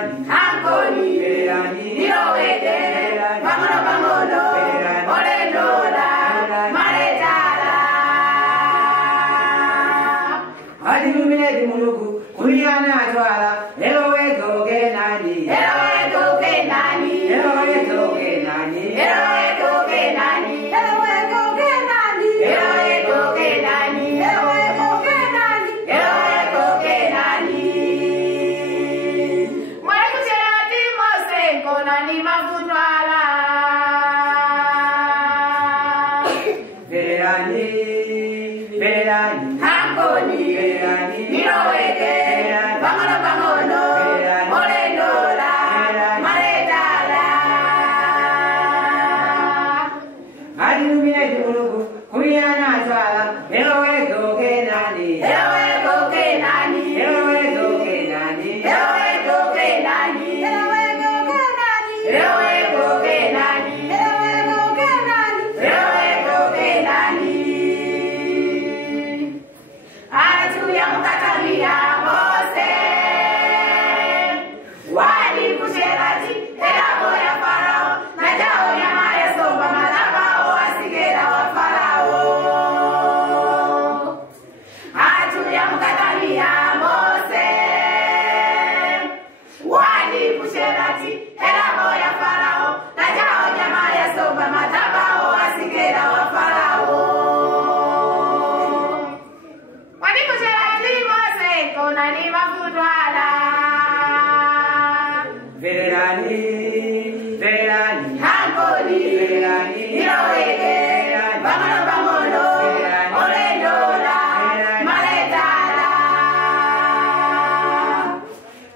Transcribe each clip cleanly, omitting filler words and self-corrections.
Verani, Anconi, Verani, Niroete, Bangono Bangono, Olendola, Maretala. Adilumine di Muluku, Kuliana Twala, Eloe Goge Nani, Eroe Goge Nani, Eloe Goge Nani, Eroe Goge Nani, Eroe Goge Nani, Eroe Goge Nani, Eroe Goge Nani, Eroe Goge Nani. Mwekuchela Timose, Konani Mafutwala. Verani, Verani, Anconi, Verani, Niroete, Bangono Bangono, Olendola, Maretala. Adilumine di Muluku, Kuliana Twala, Eloe Goge Nani, Eroe Goge Nani, Eloe Goge Nani, Eroe Goge Nani, Eroe Goge Nani, Eroe Goge Nani, Eroe Goge Nani, Eroe Goge Nani. Atu ya mkatamia mose, wali kusherati, elabo ya farao, na jao ya maya somba madabao, asigera wa farao. Atu ya mkatamia mose, wali kusherati, elabo ya farao, na jao ya maya somba madabao, asigera wa farao. Konani Mafutwala. Verani, Verani, Anconi, Verani, Niroete, Bangono Bangono, Olendola, Maretala.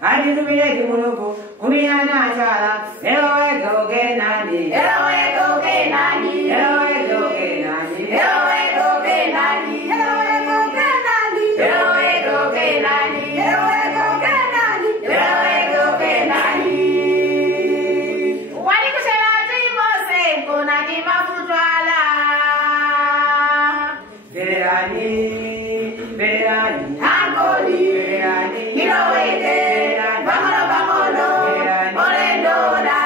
Adilumine di Muluku, Kuliana Twala, Eloe Goge Nani, Eroe Goge Nani, Eloe Goge Nani, Eroe Goge Nani, Eroe Goge Nani, Eroe Goge Nani, Eroe Goge Nani, Eroe Goge Nani. Wali kusherati mose, Konani Mafutwala. Verani, Verani, Anconi, Verani, Niroete, Bangono Bangono, Olendola,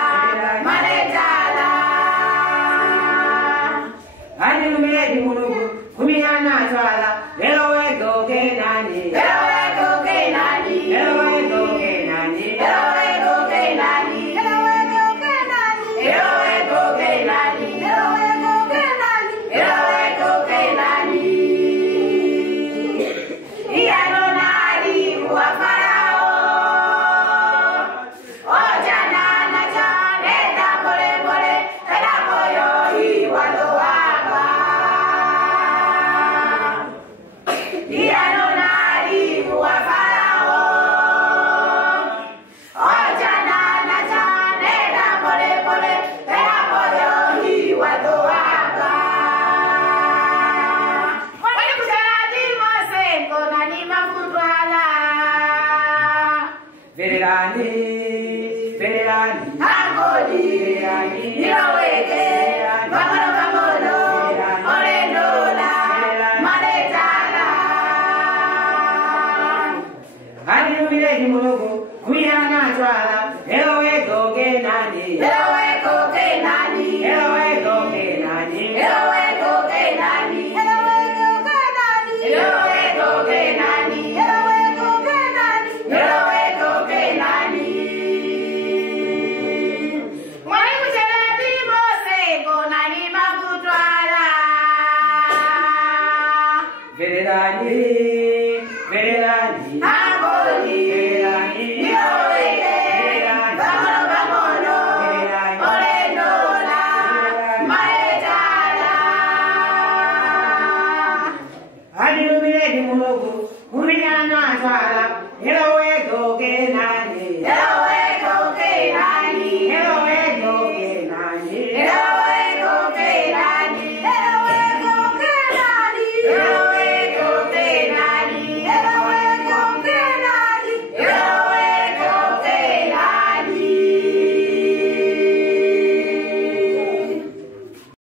Maretala. Adilumine di Muluku, Kuliana Twala, Eloe Goge Nani, Eroe Goge Nani, Eloe Goge Nani, Eroe Goge Nani, Eroe Goge Nani, Eroe Goge Nani, Eroe Goge Nani, Eroe Goge Nani. Iano nani wa farao, ojana na chane da pole pole, ela poyo iwalo waba. Iano nani wa farao, ojana na chane da pole pole, ela poyo iwalo waba. Wali kusherati mose, Konani Mafutwala. Verani, Verani, Anconi, Niroete, Bangono Bangono, Olendola, Maretala. Adilumine di Muluku, Kuliana Twala, Eloe Goge Nani, Eroe Goge Nani, Eloe Goge Nani, Eroe Goge Nani, Eroe Goge Nani, Eroe Goge Nani, Eroe Goge Nani, Eroe Goge Nani. Mwai kuchelati mose, Konani Mafutwala. Verani, Verani, Anconi, Niroete, Bangono Bangono, Olendola, Maretala. Adilumine di Muluku, Kuliana Twala,